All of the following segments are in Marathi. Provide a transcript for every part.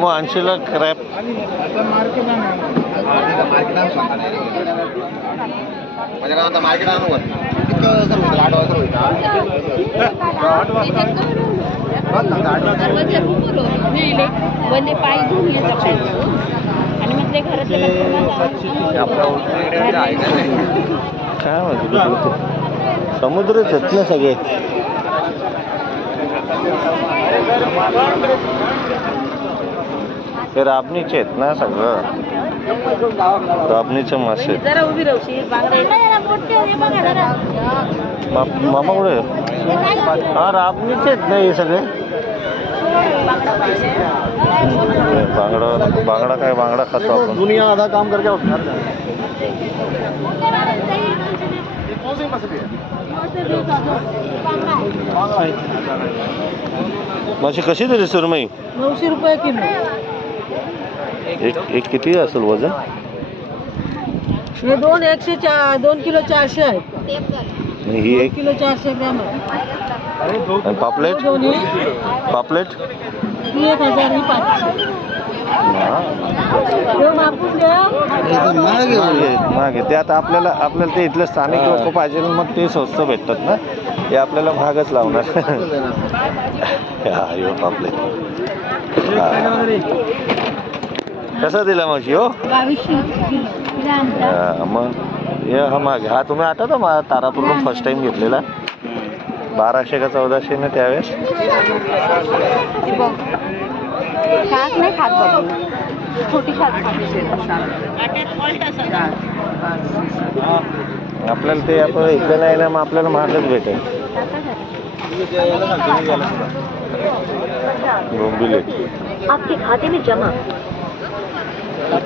मग 80ला क्रॅप. काय म्हणतो समुद्रच आहेत ना सगळे. ते राबणीचे आहेत ना सगळं. राबणीचे मासे. मामा कुठे? हा राबणीचे आहेत ना हे सगळे. बांगडा बांगडा काय बांगडा खातो आपण. दुनिया आधा काम करके उठणार. माशी कशी दिली सुरमई? 900 रुपये किलो. एक किती असेल वजन? हे 2 किलो 400 आहे. ही 1 किलो 400 ग्रॅम आहे. पापलेट? पापलेट ही 1000 ही 500. मागे ते आता आपल्याला ते इथलं स्थानिक लोक पाहिजे मग ते स्वस्त भेटतात ना. हे आपल्याला भागच लावणार. हा पापलेट कसा दिला मावशी हो? 2200. मग हा मागे हा तुम्ही आठवता मला तारापूरला फर्स्ट टाइम घेतलेला 1200 का 1400 ना त्यावेळेस. नाही खात बाबू, छोटी आपल्याला ते आपण इथं नाही ना मग आपल्याला महागच भेटेल. बोंबिले आपके खाते में जमा.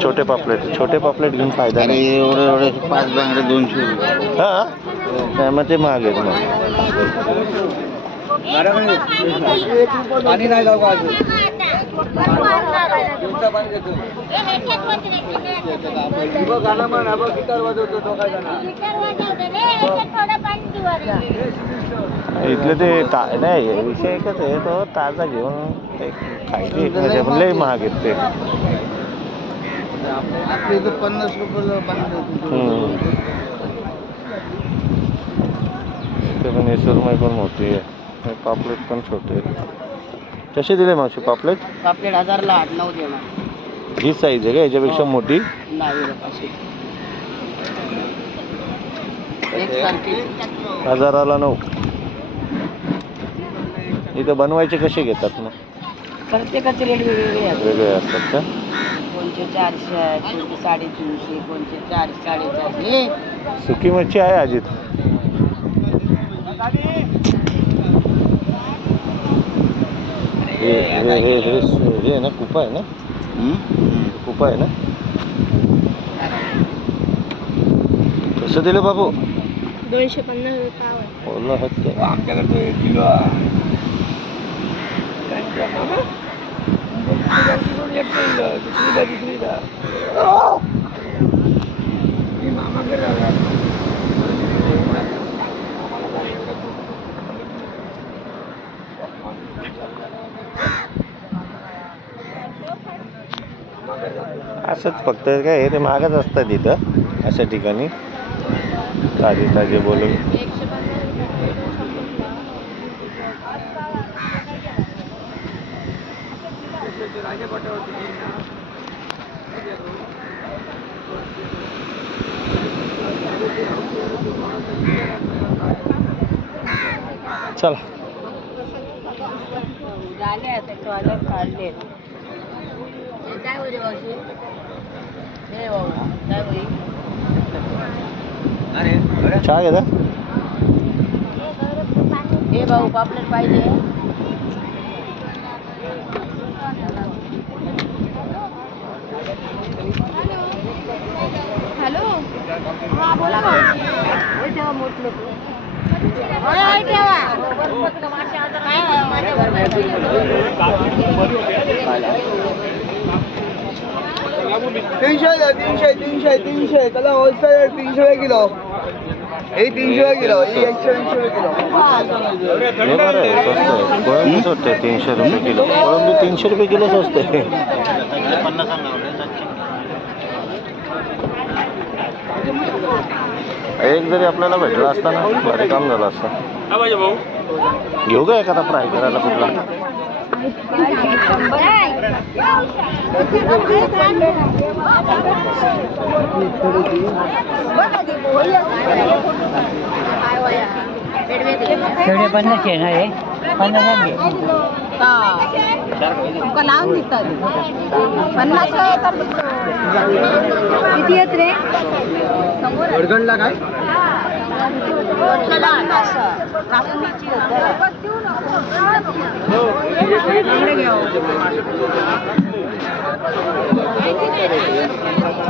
छोटे पापलेट घेऊन फायदा नाही. एवढे 5 बांगडे 200 रुपये. हा मग ते महाग आहेत मग. पाणी नाही जाऊ का अजून? इथले ते नाही विषय एकच आहे तो ताजा घेऊन ते खायचे पण लई महाग आहेत ते. आपल्या इथं 50 रुपयाला बांगडे. ते पण हे सुरमई पण मोठी आहे. पापलेट पण छोटे. कसे दिले मावशी पापलेट? पापलेट 1000ला 8-9 देणार. ही साईज आहे का याच्यापेक्षा मोठी? नाही 1000ला 9. इथं बनवायचे कसे घेतात मग? प्रत्येकाचे रेट वेगवेगळे आहेत. वेगळे असतात का? कोणचे 400 आहे, कोणचे 350, कोणचे 400, 450. सुकी मच्छी आहे अजित. हे ना कुपा आहे ना? कुपा आहे ना? कसं दिलं बाबू? 250 पाव. ओला हत्या आमच्याकडे 1 किलो असंच फक्त काय हे ते महागच असतात इथं अशा ठिकाणी ताजे बोलून. चला चहा घेता? हे भाऊ पापलेट पाहिजे. हॅलो हा बोला भाऊ. तीनशे त्याला होलसेल 300 किलो हे 300 किलो हे 180 किलो हे बरं आहे, स्वस्त आहे. कोळंबी स्वस्त आहे 300 रुपये किलो. कोळंबी 300 रुपये किलो स्वस्त आहे. एक जरी आपल्याला भेटला असता ना भारी काम झालं असतं. घेऊ का एखादा फ्राय करायला कुठला? तेवढे 50 आहे ना हे 50 तुमका लावून देतात 50 किती येत रे गडगडला काय घ्या